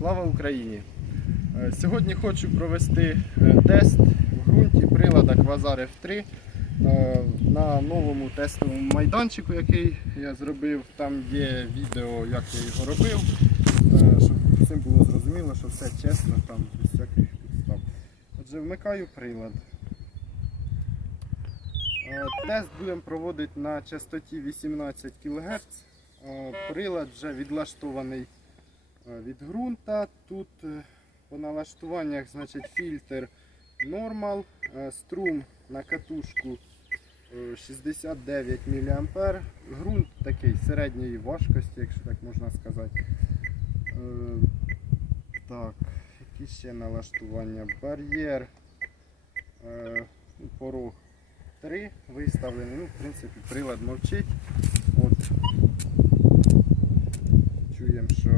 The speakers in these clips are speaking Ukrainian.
Слава Україні! Е, Сьогодні хочу провести е, тест в ґрунті прилада Квазар F3 е, на новому тестовому майданчику, який я зробив. Там є відео, як я його робив, е, щоб всім було зрозуміло, що все чесно, там без всяких підстав. Отже, вмикаю прилад. Тест будемо проводити на частоті 18 кГц. Прилад вже відлаштований від ґрунта. Тут е, по налаштуваннях значить, фільтр Normal, е, струм на катушку е, 69 мА. Ґрунт такий середньої важкості, якщо так можна сказати. Е, Так, які ще налаштування? Бар'єр, е, порог 3 виставлений. Ну, в принципі, прилад мовчить. От. Чуємо, що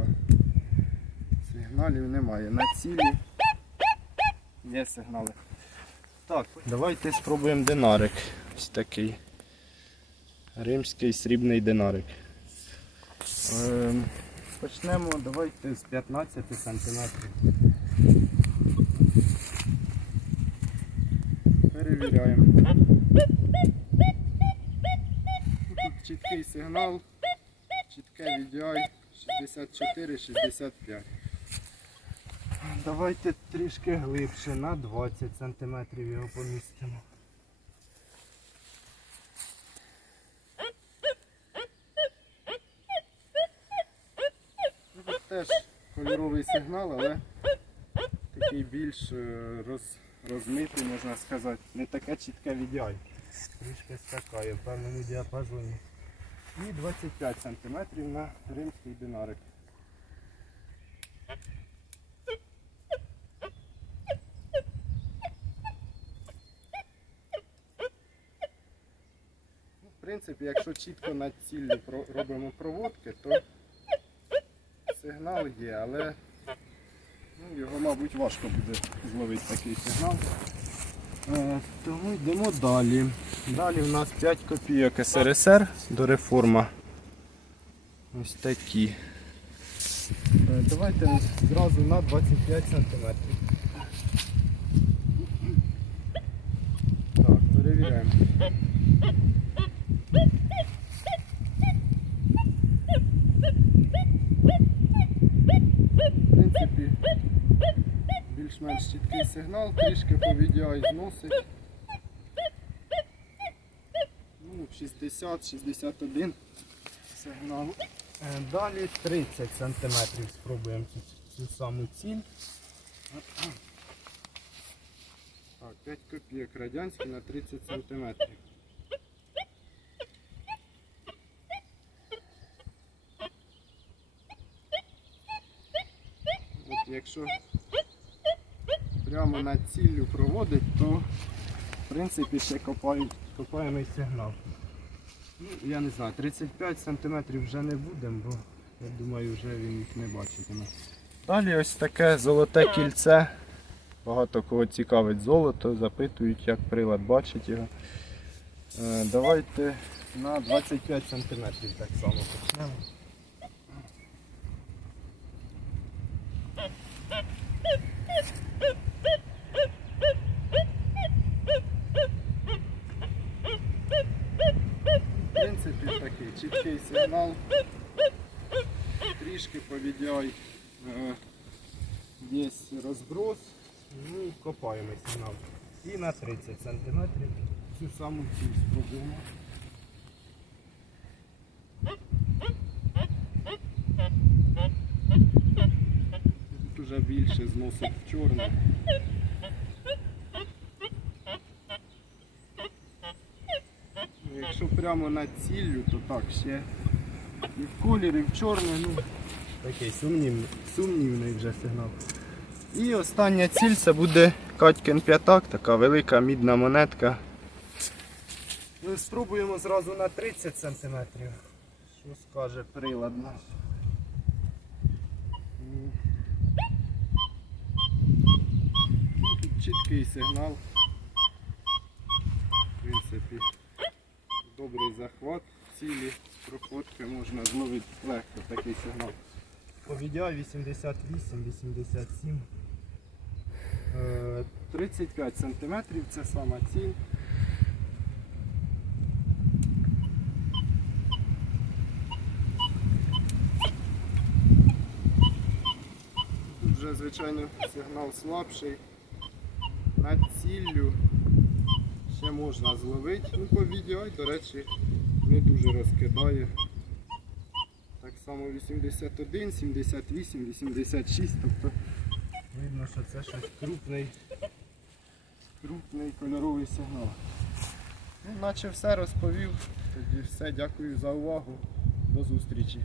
сигналів немає. На цілі є сигнали. Так, давайте спробуємо динарик. Ось такий. Римський срібний динарик. Ем, почнемо давайте з 15 сантиметрів. Перевіряємо. Тут чіткий сигнал, чітке VDI 64-65. Давайте трішки глибше, на 20 см його помістимо. Теж кольоровий сигнал, але такий більш е, роз, розмитий, можна сказати. Не таке чітке VDI. Трішки скакає в певному діапазоні. І 25 см на римський динарик. Принципі, якщо чітко на цілі робимо проводки, то сигнал є, але ну, його, мабуть, важко буде зловити такий сигнал. Е, тому йдемо далі. Далі в нас 5 копійок СРСР до реформа. Ось такі. Е, Давайте зразу на 25 см. Так, перевіряємо. В принципі, більш-менш чіткий сигнал, трішки по VDI зносить. Ну, 60-61 сигнал. Е, Далі 30 см спробуємо цю, цю саму ціль. Так, 5 копійок радянські на 30 см. От якщо прямо над ціллю проводить, то в принципі ще копають, копаємо і сигнал. Ну, я не знаю, 35 см вже не будемо, бо я думаю, вже він їх не бачитиме. Далі ось таке золоте кільце. Багато кого цікавить золото, запитують, як прилад бачить його. Е, давайте на 25 см так само почнемо. В принципі, такий сигнал. Трішки по VDI е, є розброс. Ну, копаємо сигнал. І на 30 см цю саму ціль спробуємо. Тут вже більше зносить в чорне. Ну, Якщо прямо над ціллю, то так ще і в колір, і в чорне, ну такий сумнівний, сумнівний вже сигнал. І остання ціль це буде Катькин п'ятак, така велика мідна монетка. Ну, спробуємо зразу на 30 см. Що скаже прилад наш. Ну, чіткий сигнал. В принципі, добрий захват цілі з проходки можна зловити легко такий сигнал. По VDI 88, 87. Е, 35 сантиметрів це сама ціль. Тут вже, звичайно, сигнал слабший. Над ціллю ще можна зловити. Ну, по VDI, до речі, не дуже розкидає. Так само 81, 78, 86, тобто видно, що це щось крупний, крупний кольоровий сигнал. Ну, наче все розповів. Тоді все, дякую за увагу. До зустрічі.